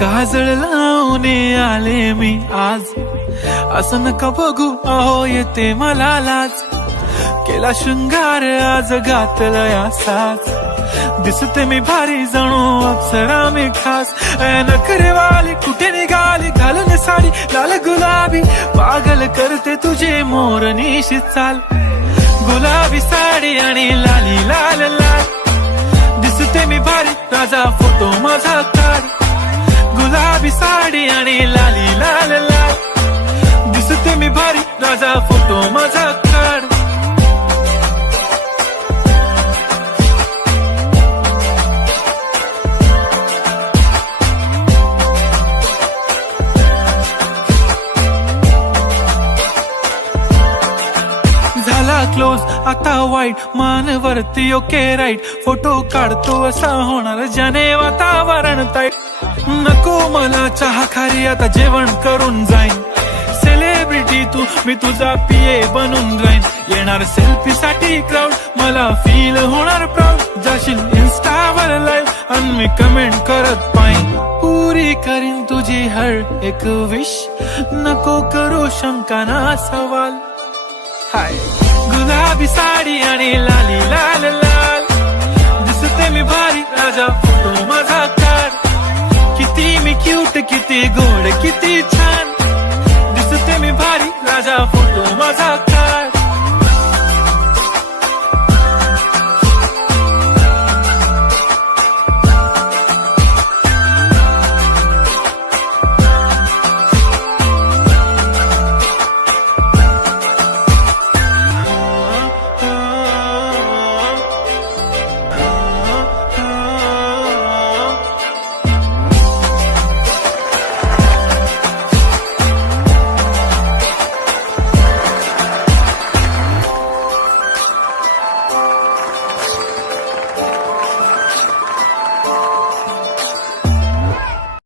काजळ लावून आले मी आज, असं नका बघू अहो येते मला लाज. केला शृंगार आज घातला या साज, दिसते मी भारी जणू अप्सरा मी खास. नखरेवाली कुठे निघाली घालून साडी लाल गुलाबी, पागल करते तुझे मोरनीशी चाल. गुलाबी साडी आणि लाली लाल लाल, दिसते मी भारी राजा फोटो माझा काढ. गुलाबी साडी आणि लाली लाल लाल, दिसते मी भारी राजा फोटो माझा काढ. झाला क्लोज आता वाईट, मानवरती ओके राईट. फोटो काढतो असा होणार ज्याने वातावरण ताईट. नको मला चहा खारी आता जेवण करून जाईन. सेलिब्रिटी तू मी तुझा पिये बनून राहीन. येणार सेल्फी साठी क्राऊड, मला फील होणार प्राऊड. जाशील इन्स्टावर लाईव्ह आणि मी कमेंट करत पाहिन. पुरी करीन तुझी हर एक विश, नको करू शंका ना सवाल. हाय गुलाबी साडी आणि लाली लाल लाल, दिसते मी भारी राजा फोटो माझा काढ. किती मी क्यूट किती गोड किती छान, दिसते मी भारी राजा फोटो माझा